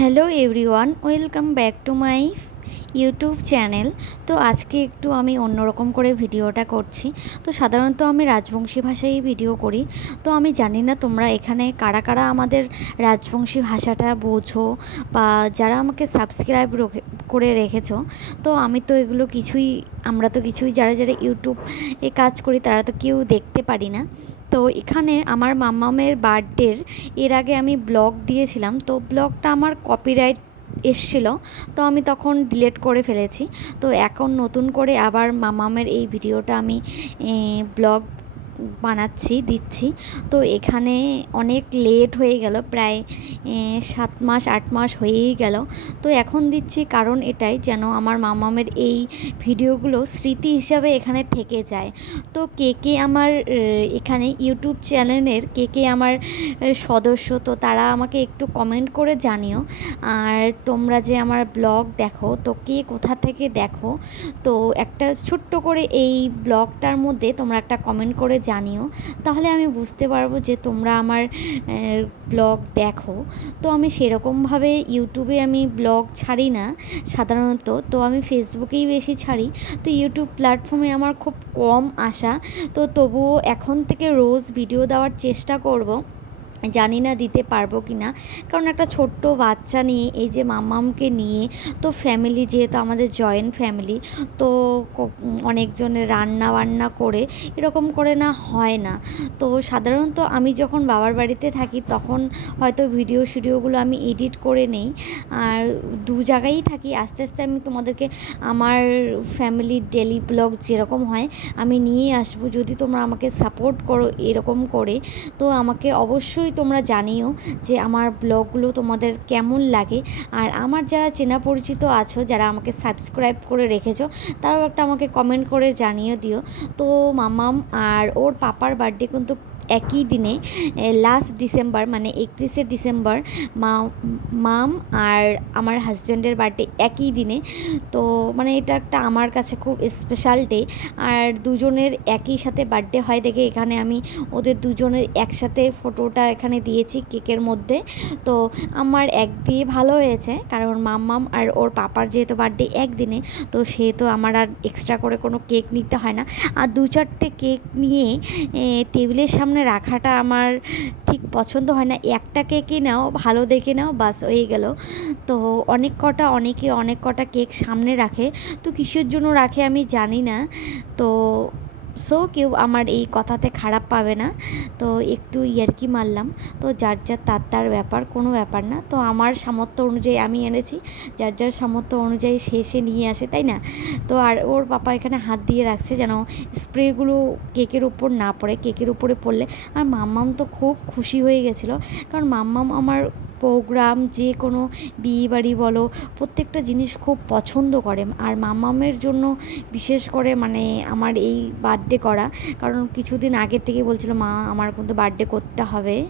Hello everyone, welcome back to my YouTube channel. তো আজকে একটু আমি অন্যরকম করে ভিডিওটা করছি। তো সাধারণত আমি রাজবংশী ভাষায় ভিডিও করি। তো আমি জানি না তোমরা এখানে কারা কারা আমাদের রাজবংশী ভাষাটা বোঝো বা যারা আমাকে সাবস্ক্রাইব করে রেখেছো। তো আমি তো এগুলো কিছুই, আমরা তো কিছুই যারা যারা ইউটিউব এ কাজ করি তারা তো কেউ দেখতে পারি না। তো এখানে আমার মাম্মামের বার্থডের এর আগে আমি ব্লগ দিয়েছিলাম। তো ব্লগটা আমার কপিরাইট এসছিল। তো আমি তখন ডিলেট করে ফেলেছি। তো এখন নতুন করে আবার মামামের এই ভিডিওটা আমি ব্লগ বানাচ্ছি, দিচ্ছি। তো এখানে অনেক লেট হয়ে গেল, প্রায় সাত মাস, আট মাস হয়েই গেল। তো এখন দিচ্ছি কারণ এটাই যেন আমার মামামের এই ভিডিওগুলো স্মৃতি হিসাবে এখানে থেকে যায়। তো কে কে আমার এখানে ইউটিউব চ্যানেলের কে কে আমার সদস্য, তো তারা আমাকে একটু কমেন্ট করে জানিও। আর তোমরা যে আমার ব্লগ দেখো, তো কে কোথা থেকে দেখো, তো একটা ছোট্ট করে এই ব্লগটার মধ্যে তোমরা একটা কমেন্ট করে জানিও, তাহলে আমি বুঝতে পারব যে তোমরা আমার ব্লগ দেখো। তো আমি সেরকমভাবে ইউটিউবে আমি ব্লগ ছাড়ি না, সাধারণত। তো আমি ফেসবুকেই বেশি ছাড়ি। তো ইউটিউব প্ল্যাটফর্মে আমার খুব কম আসা তো তবুও এখন থেকে রোজ ভিডিও দেওয়ার চেষ্টা করব। জানি না দিতে পারব কি না। কারণ একটা ছোট্ট বাচ্চা নিয়ে, এই যে মামামকে নিয়ে, তো ফ্যামিলি যেহেতু আমাদের জয়েন্ট ফ্যামিলি তো অনেকজনের রান্না বান্না করে এরকম করে না হয় না। তো সাধারণত আমি যখন বাবার বাড়িতে থাকি, তখন হয়তো ভিডিও শিডিওগুলো আমি এডিট করে নেই। আর দু জায়গায়ই থাকি, আস্তে আস্তে আমি তোমাদেরকে আমার ফ্যামিলির ডেলি ব্লগ যেরকম হয়, আমি নিয়ে আসব। যদি তোমরা আমাকে সাপোর্ট করো এরকম করে, তো আমাকে অবশ্যই অবশ্যই তোমরা জানিও যে আমার ব্লগগুলো তোমাদের কেমন লাগে। আর আমার যারা চেনা পরিচিত আছো, যারা আমাকে সাবস্ক্রাইব করে রেখেছো, তারাও একটা আমাকে কমেন্ট করে জানিয়ে দিও। তো মামাম আর ওর পাপার বার্থডে কিন্তু একই দিনে লাস্ট ডিসেম্বর মানে একত্রিশে ডিসেম্বর মা, মাম আর আমার হাজব্যান্ডের বার্থডে একই দিনে। তো মানে এটা একটা আমার কাছে খুব স্পেশাল ডে আর দুজনের একই সাথে বার্থডে হয় দেখে এখানে আমি ওদের দুজনের একসাথে ফটোটা এখানে দিয়েছি কেকের মধ্যে। তো আমার এক দিয়ে ভালো হয়েছে, কারণ মাম্মাম আর ওর পাপার যেহেতু বার্থডে একদিনে, তো সেহেতু আমার আর এক্সট্রা করে কোনো কেক নিতে হয় না। আর দু চারটে কেক নিয়ে টেবিলের সামনে সামনে রাখাটা আমার ঠিক পছন্দ হয় না। একটা কেকই নাও, ভালো দেখে নাও, বাস হয়ে গেল। তো অনেক কটা অনেকে, অনেক কটা কেক সামনে রাখে। তো কিসের জন্য রাখে আমি জানি না। তো সো কেউ আমার এই কথাতে খারাপ পাবে না। তো একটু ইয়ারকি মারলাম। তো যার যার তার তার ব্যাপার, কোনো ব্যাপার না। তো আমার সামর্থ্য অনুযায়ী আমি এনেছি। যার যার সামর্থ্য অনুযায়ী সে সে নিয়ে আসে, তাই না? তো আর ওর পাপা এখানে হাত দিয়ে রাখছে যেন স্প্রেগুলো কেকের উপর না পড়ে। কেকের উপরে পড়লে আর মাম্মাম তো খুব খুশি হয়ে গেছিল। কারণ মাম্মাম আমার প্রোগ্রাম যে কোনো বিয়েবাড়ি বলো, প্রত্যেকটা জিনিস খুব পছন্দ করে। আর মামামের জন্য বিশেষ করে মানে আমার এই বার্থডে করা, কারণ কিছুদিন আগের থেকে বলছিলো, মা, আমার কিন্তু বার্থডে করতে হবে।